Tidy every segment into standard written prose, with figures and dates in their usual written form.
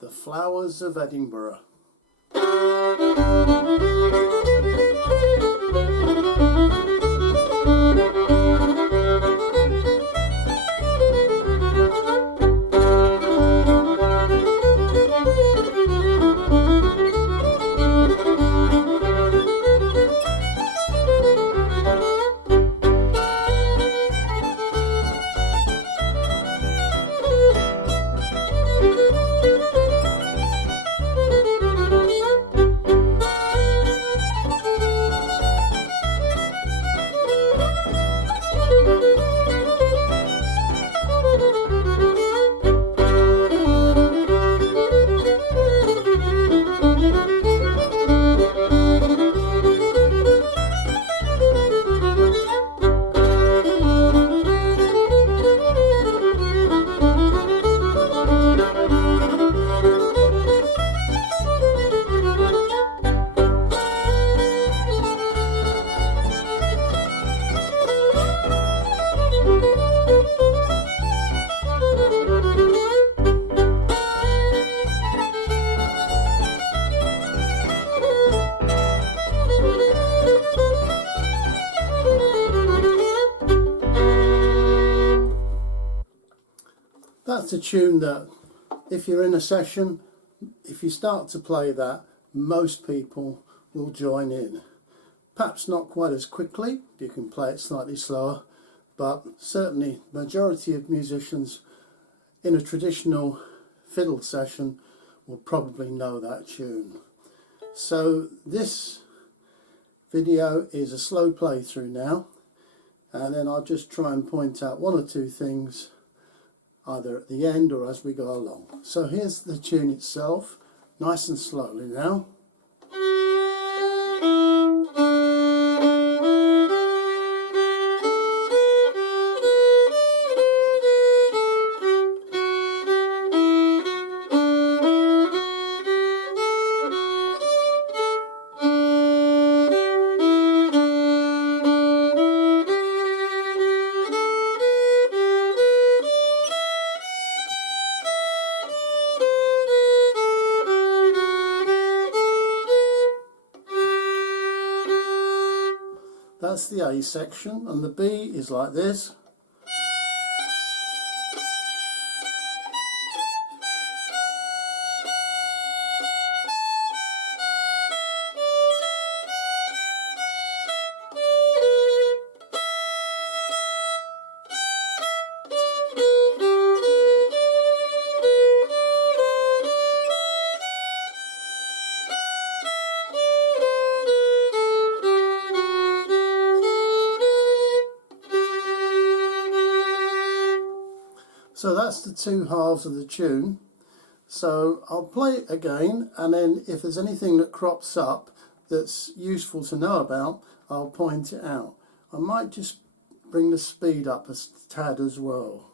The Flowers of Edinburgh. That's a tune that if you're in a session, if you start to play that, most people will join in. Perhaps not quite as quickly, you can play it slightly slower, but certainly the majority of musicians in a traditional fiddle session will probably know that tune. So this video is a slow playthrough now, and then I'll just try and point out one or two things either at the end or as we go along. So here's the tune itself, nice and slowly now. That's the A section, and the B is like this. So that's the two halves of the tune. So I'll play it again, and then if there's anything that crops up that's useful to know about, I'll point it out. I might just bring the speed up a tad as well.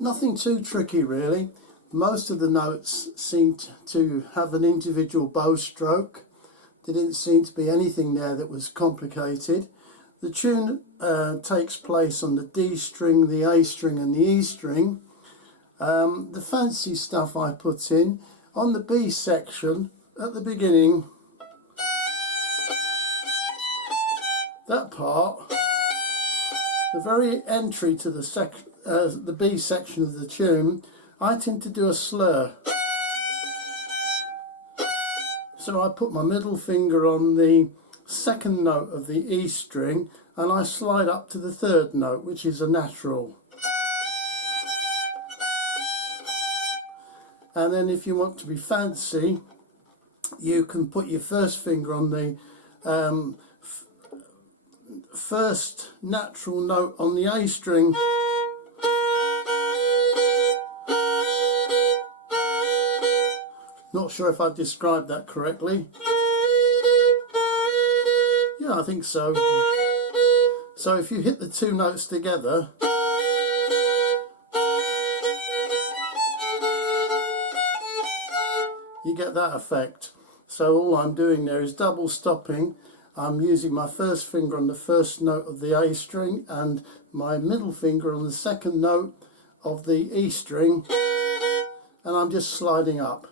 Nothing too tricky really. Most of the notes seemed to have an individual bow stroke. There didn't seem to be anything there that was complicated. The tune takes place on the D string, the A string and the E string. The fancy stuff I put in on the B section at the beginning, that part, the very entry to the B section of the tune, I tend to do a slur. So I put my middle finger on the second note of the E string and I slide up to the third note, which is a natural. And then if you want to be fancy, you can put your first finger on the first natural note on the A string. Not sure if I described that correctly. Yeah, I think so. So if you hit the two notes together, you get that effect. So all I'm doing there is double stopping. I'm using my first finger on the first note of the A string and my middle finger on the second note of the E string, and I'm just sliding up.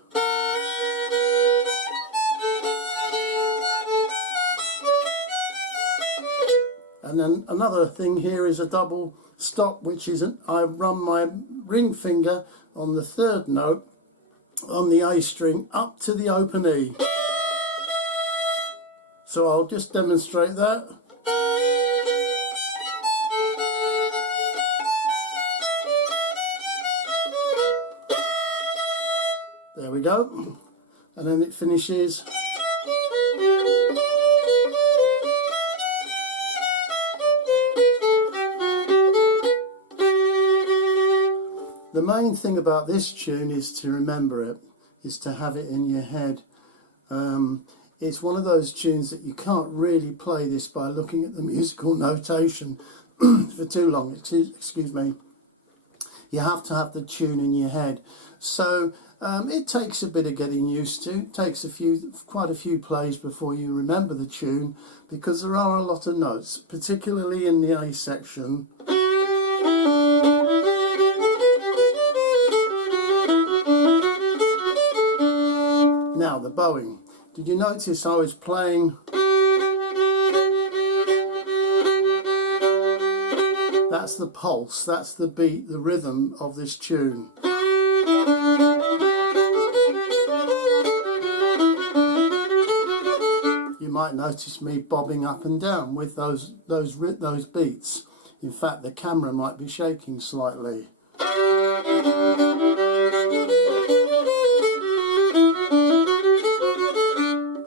And then another thing here is a double stop, which is I run my ring finger on the third note on the A string up to the open E. So I'll just demonstrate that. There we go. And then it finishes. The main thing about this tune is to remember it, is to have it in your head. It's one of those tunes that you can't really play this by looking at the musical notation for too long, excuse me. You have to have the tune in your head. So it takes a bit of getting used to. It takes quite a few plays before you remember the tune, because there are a lot of notes, particularly in the A section. Now the bowing. Did you notice I was playing? That's the pulse, that's the beat, the rhythm of this tune. You might notice me bobbing up and down with those beats. In fact, the camera might be shaking slightly.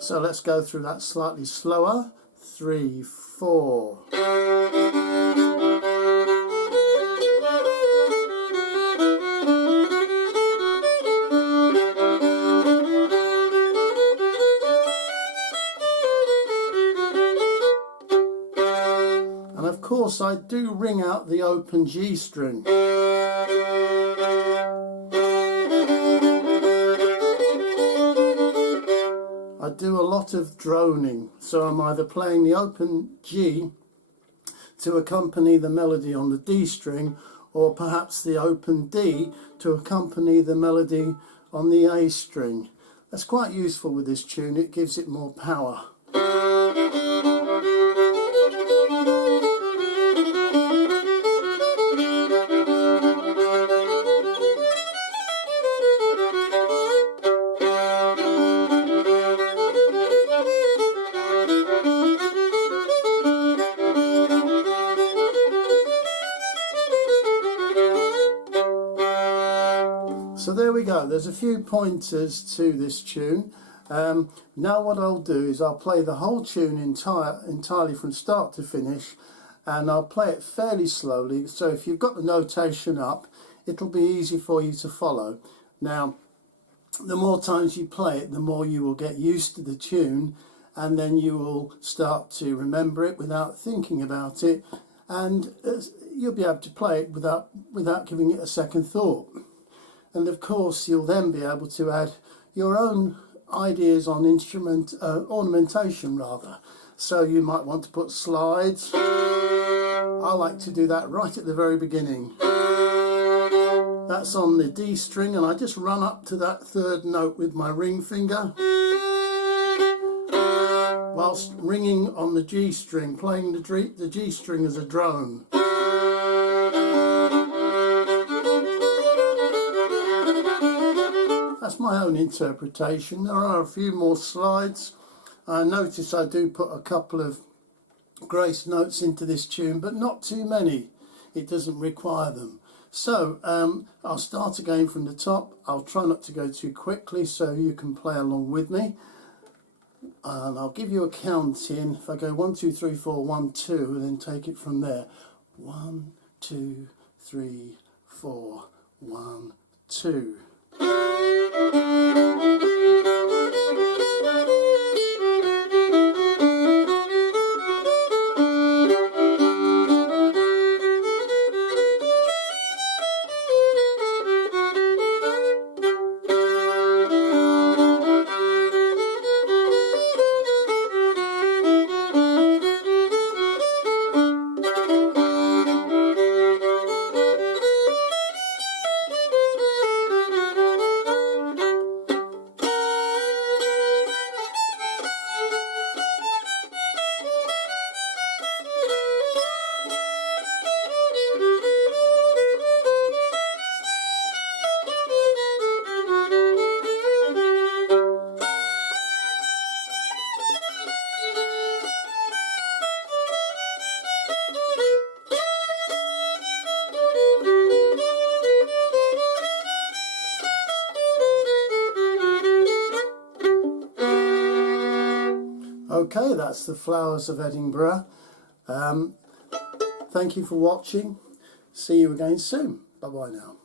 So let's go through that slightly slower. 3, 4. And of course I do ring out the open G string. I do a lot of droning, so I'm either playing the open G to accompany the melody on the D string, or perhaps the open D to accompany the melody on the A string. That's quite useful with this tune, it gives it more power. So there we go, there's a few pointers to this tune. Now what I'll do is I'll play the whole tune entirely from start to finish, and I'll play it fairly slowly, so if you've got the notation up, it'll be easy for you to follow. Now, the more times you play it, the more you will get used to the tune, and then you will start to remember it without thinking about it, and you'll be able to play it without giving it a second thought. And of course you'll then be able to add your own ideas on ornamentation rather. So you might want to put slides. I like to do that right at the very beginning. That's on the D string, and I just run up to that third note with my ring finger whilst ringing on the G string, playing the G string as a drone. That's my own interpretation. There are a few more slides. I notice I do put a couple of grace notes into this tune, but not too many. It doesn't require them. So I'll start again from the top. I'll try not to go too quickly so you can play along with me. And I'll give you a count in. If I go 1, 2, 3, 4, 1, 2, and then take it from there. 1, 2, 3, 4, 1, 2. Okay, that's the Flowers of Edinburgh. Thank you for watching. See you again soon. Bye bye now.